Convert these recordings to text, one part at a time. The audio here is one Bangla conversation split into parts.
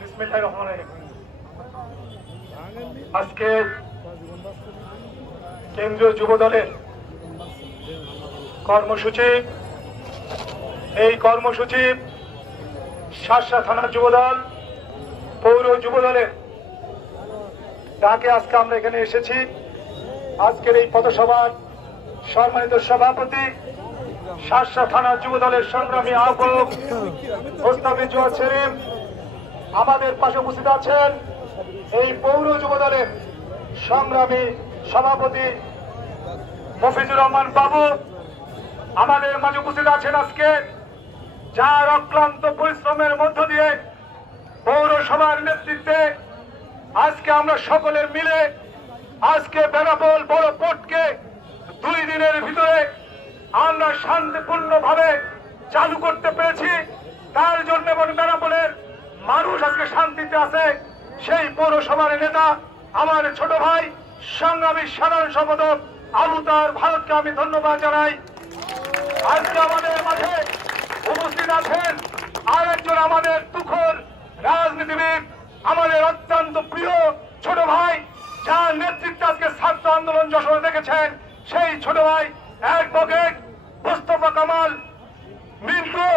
বিসমিল্লাহির রহমানির রহিম। আজকে কেন্দ্রীয় যুব দলের কর্মসূচি, এই কর্মসূচি শার্শা থানা যুবদল, পৌর যুবদলের ডাকে আজকে আমরা এখানে এসেছি। আজকের এই পথসভার সম্মানিত সভাপতি, শার্শা থানা যুবদলের সংগ্রামী আহ্বায়ক মোস্তাফিজ জুয়াদ শরীফ, আমাদের পাশে উপস্থিত আছেন এই পৌর যুবদলের সংগ্রামী সভাপতি মফিজুর রহমান বাবু, আমাদের মাঝে উপস্থিত আছেন আজকে যার অক্লান্ত পরিশ্রমের মধ্য দিয়ে পৌরসভার নেতৃত্বে আজকে আমরা সকলের মিলে আজকে বেনাপোল বড় পোর্টকে 2 দিনের ভিতরে আমরা শান্তিপূর্ণভাবে চালু করতে পেরেছি। তার জন্য এবং বেনাপোলের মানুষ আজকে শান্তিতে আছে। সেই পৌরসভার নেতা আমার ছোট ভাই সংগ্রামী সাধারণ সম্পাদক আবুতার ভারতকে আমি ধন্যবাদ জানাই। আজকে আমাদের মাঝে উপস্থিত আছেন আরেকজন আমাদের তুখোর রাজনীতিবিদ, আমাদের অত্যন্ত প্রিয় ছোট ভাই, যার নেতৃত্বে আজকে ছাত্র আন্দোলন যশোরে দেখেছেন, সেই ছোট ভাই অ্যাডভোকেট মোস্তফা কামাল মিন্টু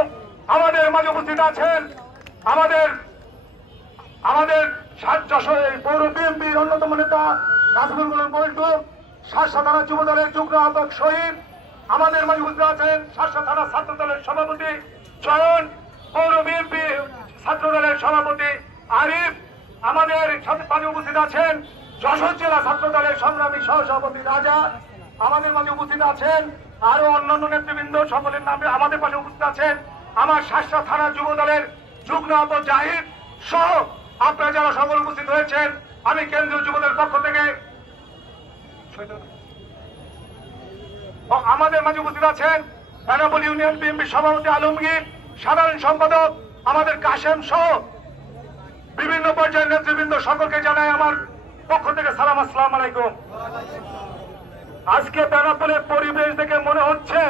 আমাদের মাঝে উপস্থিত আছেন। আমাদের যশোরের পৌর বিএনপির অন্যতম নেতা নাজমুল গোলাম পল্টু, শার্শা থানা যুব দলের যুগ্ম আহ্বায়ক শহীদ আমাদের মাঝে উপস্থিত আছেন। শার্শা থানা ছাত্র দলের সভাপতি চয়ন, পৌর বিএনপি ছাত্র দলের সভাপতি আরিফ আমাদের মাঝে উপস্থিত আছেন। যশোর জেলা ছাত্র দলের সংগ্রামী সহসভাপতি রাজা আমাদের মাঝে উপস্থিত আছেন। আরো অন্যান্য নেতৃবৃন্দ সকলের নামে আমাদের পাশে উপস্থিত আছেন। আমার শার্শা থানা যুব দলের যুগ্ম আহ্বায়ক জাহিদ সহ আপনারা যারা সকল উপস্থিত হয়েছেন, আমি কেন্দ্রীয় যুবদলের পক্ষ থেকে আমাদের মাঝে উপস্থিত আছেন বেনাপোল ইউনিয়ন বিএনপি সভাপতি আলমগীর, সাধারণ সম্পাদক আমাদের কাশেম সহ বিভিন্ন পর্যায়ের নেতৃবৃন্দ সকলকে জানাই আমার পক্ষ থেকে সালাম, আসসালামু আলাইকুম। আজকে বেনাপোলের পরিবেশ দেখে মনে হচ্ছে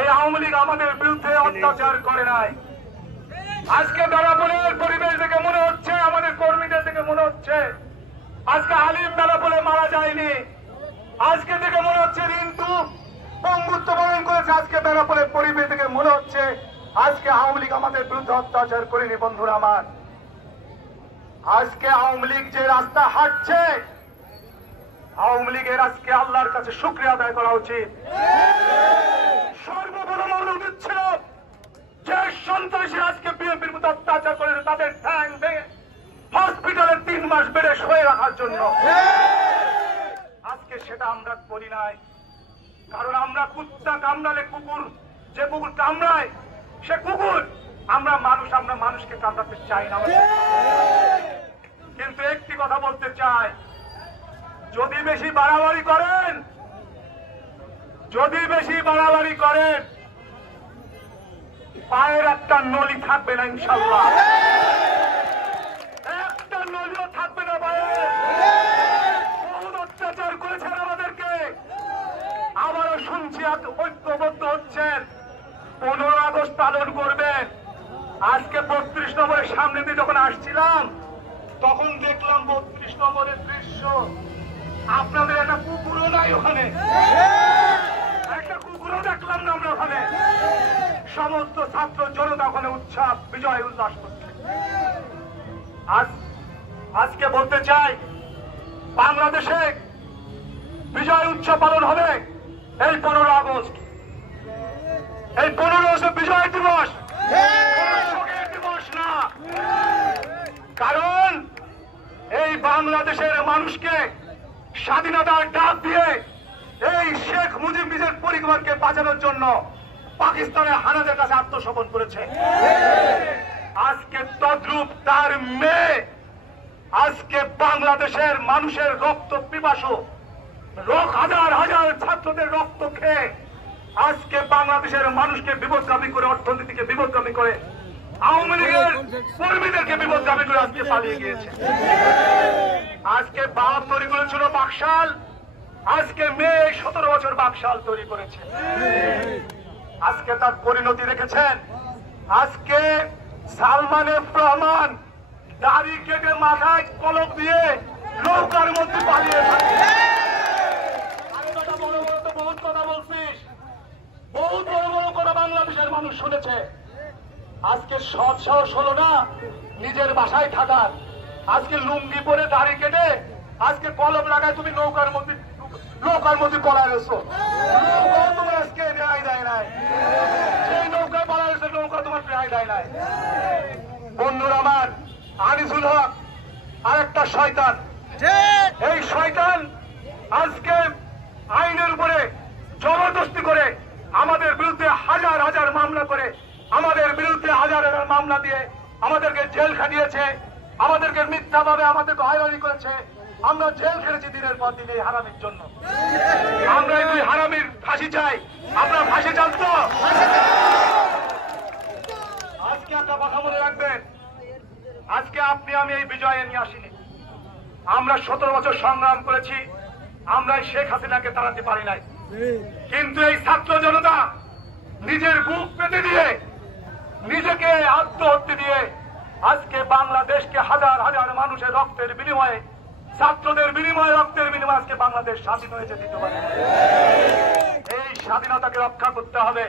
এই আওয়ামী লীগ আমাদের বিরুদ্ধে অত্যাচার করে নাই। আজকে বেনাপোলের পরিবেশ দেখে মনে হচ্ছে, আমাদের কর্মীদের দেখে মনে হচ্ছে আজকে আলিম বেনাপোলে মারা যায়নি। আজকে দেখে মনে হচ্ছে রিন্টু পঙ্গুত্ব বরণ করেছে। আজকে বেনাপোলের পরিবেশ দেখে মনে হচ্ছে আজকে আওয়ামী লীগ আমাদের বিরুদ্ধে অত্যাচার করেনি। বন্ধুরা আমার, আজকে আওয়ামী লীগ যে রাস্তা হাঁটছে, আওয়ামী লীগের আজকে আল্লাহর কাছে শুকরিয়া আদায় করা উচিত। সর্বপ্রথম অনুরোধ ছিল যে সন্ত্রাসী আজকে বিএনপির মতো অত্যাচার করেছে তাদের ঠ্যাং ভেঙে হসপিটালে 3 মাস বেড়ে শুয়ে রাখার জন্য। আজকে সেটা আমরা করি নাই, কারণ আমরা কুত্তা কামড়ালে কুকুর, যে কুকুর কামড়ায় সে কুকুর, আমরা মানুষকে কামড়াতে চাই না। কিন্তু একটি কথা বলতে চাই, যদি বেশি বাড়াবাড়ি করেন পায়ের একটা নলি থাকবে না, ইনশাআল্লাহ একটা নলিও থাকবে না পায়ে। বহুত অত্যাচার করেছেন আমাদেরকে, আবারও শুনছি ঐক্যবদ্ধ হচ্ছেন, 15 আগস্ট পালন করবেন। আজকে 32 নম্বরের সামনে দিয়ে যখন আসছিলাম তখন দেখলাম 32 নম্বরের দৃশ্য, আপনাদের একটা কুকুরও নাই ওখানে, একটা কুকুরও দেখলাম না আমরা ওখানে। সমস্ত ছাত্র জনতা ওখানে উৎসব বিজয় উল্লাস করছে। আজকে বলতে চাই, বাংলাদেশে বিজয় উৎসব পালন হবে এই 15 আগস্ট। এই 15 আগস্ট বিজয় দিবস, শোকের দিবস না। কারণ এই বাংলাদেশের মানুষকে স্বাধীনতার ডাক দিয়ে এই শেখ মুজিব নিজের পরিবারকে বাঁচানোর জন্য পাকিস্তানের হানাদের কাছে আত্মসমর্পণ করেছে। আজকে তদ্রূপ তার মেয়ে আজকে বাংলাদেশের মানুষের রক্ত পিপাসু, হাজার হাজার ছাত্রদের রক্ত খেয়ে আজকে বাংলাদেশের মানুষকে বিপদগামী করে, অর্থনীতিকে বিপদগামী করে, আওয়ামী লীগের কর্মীদেরকে বিপদগামী করে আজকে পালিয়ে গিয়েছে। আজকে বাপ তৈরি করেছিল বাকশাল, আজকে মেয়ে 17 বছর বাকশাল তৈরি করেছে। আজকে আজকে তার পরিণতি দেখেছেন। আজকে সালমান এফ রহমান দাড়ি কেটে মাথায় কলম দিয়ে নৌকার মধ্যে পালিয়ে থাকে। বড় বড় তো বহুত কথা বলছিস, বহুত বড় বড় কথা বাংলাদেশের মানুষ শুনেছে। আজকে সৎ সাহস হলো না নিজের বাসায় থাকার। আজকে লুঙ্গি পরে দাড়ি কেটে আজকে কলম লাগায় তুমি নৌকার মধ্যে পড়ায় রয়েছো। নৌকাও তোমার আজকে রেহাই দেয় নাই। সেই নৌকায় পড়ায় রয়েছে, নৌকা তোমার রেহাই দেয় নাই। বন্ধুরা আমার, আনিসুল হক আরেকটা শয়তান। এই শয়তান আজকে আইনের উপরে জবরদস্তি করে আমাদের বিরুদ্ধে হাজার হাজার মামলা করে, আমাদের বিরুদ্ধে হাজার হাজার মামলা দিয়ে আমাদেরকে জেল খাটিয়েছে, আমাদেরকে মিথ্যাভাবে আমাদেরকে হয়রানি করেছে। আমরা জেল খেটেছি দিনের পর দিন এই হারামির জন্য। আমরা এই দুই হারামির ফাঁসি চাই। আপনার ফাঁসি চান তো? আজকে একটা কথা মনে রাখবেন, আজকে আপনি আমি এই বিজয়ে নিয়ে আসিনি। আমরা 17 বছর সংগ্রাম করেছি, আমরা শেখ হাসিনাকে তাড়াতে পারি নাই। কিন্তু এই ছাত্র জনতা নিজের বুক পেতে দিয়ে, নিজেকে আত্মহত্যা দিয়ে আজকে বাংলাদেশকে হাজার হাজার মানুষের রক্তের বিনিময়ে, ছাত্রদের বিনিময়ে, রক্তের বিনিময়ে আজকে বাংলাদেশ স্বাধীন হয়েছে দ্বিতীয়বার। এই স্বাধীনতাকে রক্ষা করতে হবে,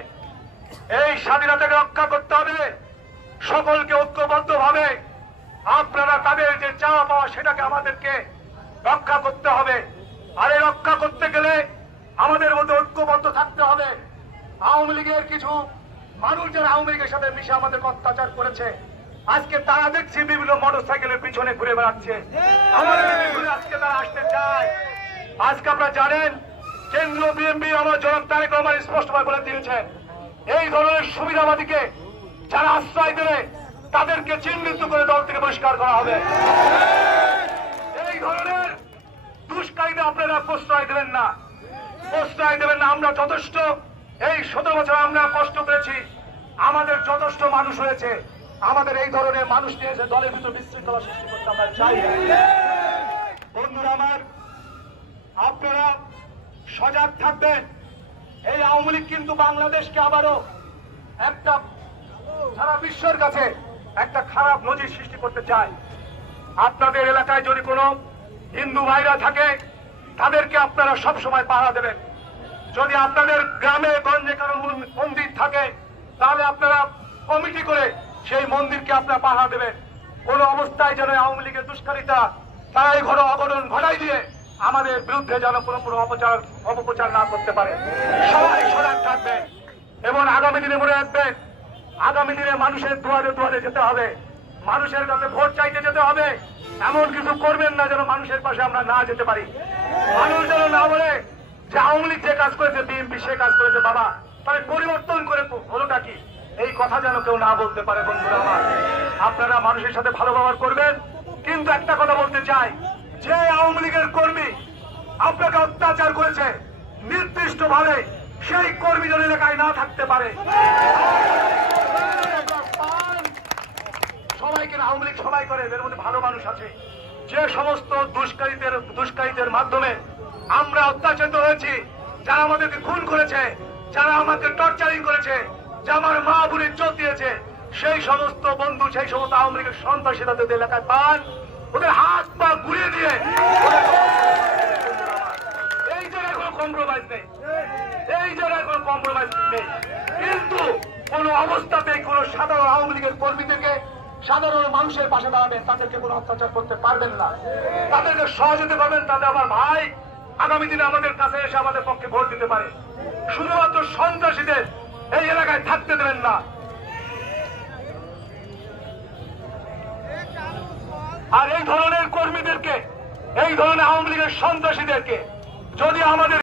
এই স্বাধীনতাকে রক্ষা করতে হবে। সকলকে ঐক্যবদ্ধ ভাবে আপনারা তাদের যে চাওয়া পাওয়া সেটাকে আমাদেরকে রক্ষা করতে হবে। আর এই রক্ষা করতে গেলে আমাদের মধ্যে ঐক্যবদ্ধ থাকতে হবে। আওয়ামী লীগের কিছু মানুষ যারা আওয়ামী লীগের সাথে মিশে আমাদের অত্যাচার করেছে, আজকে তারা দেখছি বিভিন্ন মোটর সাইকেলের পিছনে ঘুরে বেড়াচ্ছে, আমাদের পিছনে আজকে তারা আসতে চায়। আজকে আপনারা জানেন কেন্দ্রীয় বিএনপি আমার জনাব তারেক রহমান স্পষ্টভাবে বলে দিয়েছেন, এই ধরনের সুবিধাবাদীকে যারা আশ্রয় দেবে তাদেরকে চিহ্নিত করে দল থেকে বহিষ্কার করা হবে। এই ধরনের দুষ্কারীদের আপনারা প্রশ্রয় দেবেন না, প্রশ্রয় দেবেন না। আমরা যথেষ্ট, এই 17 বছর আমরা কষ্ট করেছি, আমাদের যথেষ্ট মানুষ হয়েছে। আমাদের এই ধরনের মানুষ নিয়ে এসে দলের ভিতর বিশৃঙ্খলা সৃষ্টি করতে আমরা চাই না। বন্ধুরা আমার, আপনারা সজাগ থাকবেন। এই আওয়ামী লীগ কিন্তু বাংলাদেশকে আবারও একটা সারা বিশ্বের কাছে একটা খারাপ নজির সৃষ্টি করতে চায়। আপনাদের এলাকায় যদি কোনো হিন্দু ভাইরা থাকে তাদেরকে আপনারা সবসময় পাহারা দেবেন। যদি আপনাদের গ্রামে গঞ্জে কারো মন্দির থাকে তাহলে আপনারা কমিটি করে সেই মন্দিরকে আপনারা পাহারা দেবেন। কোন অবস্থায় যেন আওয়ামী লীগের দুষ্কারিতা তারাই ঘর অঘটন ঘটাই দিয়ে আমাদের বিরুদ্ধে যেন কোনো অপপ্রচার না করতে পারে। সবাই সজাগ থাকবেন এবং আগামী দিনে মনে রাখবেন, আগামী দিনে মানুষের দুয়ারে দুয়ারে যেতে হবে, মানুষের কাছে ভোট চাইতে যেতে হবে। এমন কিছু করবেন না যেন মানুষের পাশে আমরা না যেতে পারি। মানুষ যেন না বলে যে আওয়ামী লীগ যে কাজ করেছে, বিএনপি সে কাজ করেছে, বাবা তাহলে পরিবর্তন করে হলোটা কি, এই কথা যেন কেউ না বলতে পারে। বন্ধুরা আমার, আপনারা মানুষের সাথে ভালো ব্যবহার করবেন। কিন্তু একটা কথা বলতে চাই, যে আওয়ামী লীগের কর্মী আপনাকে অত্যাচার করেছে নির্দিষ্ট ভাবে, সেই কর্মী যেন এলাকায় না থাকতে পারে। সবাইকে আওয়ামী লীগ সবাই করে, এর মধ্যে ভালো মানুষ আছে। যে সমস্ত দুষ্কারীদের মাধ্যমে আমরা অত্যাচারিত হয়েছি, যারা আমাদেরকে খুন করেছে, যারা আমাকে টর্চারিং করেছে, যারা আমার মা বোনের ইজ্জত দিয়েছে, সেই সমস্ত বন্ধু, সেই সমস্ত আওয়ামী লীগের সন্ত্রাসী তাদের এলাকায় পান, ওদের হাত পা ঘুরিয়ে দিয়ে এই জায়গায় কোনো কম্প্রোমাইজ নেই, এই জায়গায় কোনো কম্প্রোমাইজ নেই। কিন্তু কোন অবস্থাতেই কোন সাধারণ আওয়ামী লীগের কর্মীদেরকে, সাধারণ মানুষের পাশে দাঁড়াবেন, তাদেরকে কোনো অত্যাচার করতে পারবেন না, তাদেরকে সহযোগিতা করবেন। তাদের আমার ভাই আগামী দিনে আমাদের কাছে এসে আমাদের পক্ষে ভোট দিতে পারে। শুধুমাত্র সন্ত্রাসীদের এই এলাকায় থাকতে দেবেন না। আর এই ধরনের কর্মীদেরকে, এই ধরনের আওয়ামী লীগের সন্ত্রাসীদেরকে যদি আমাদের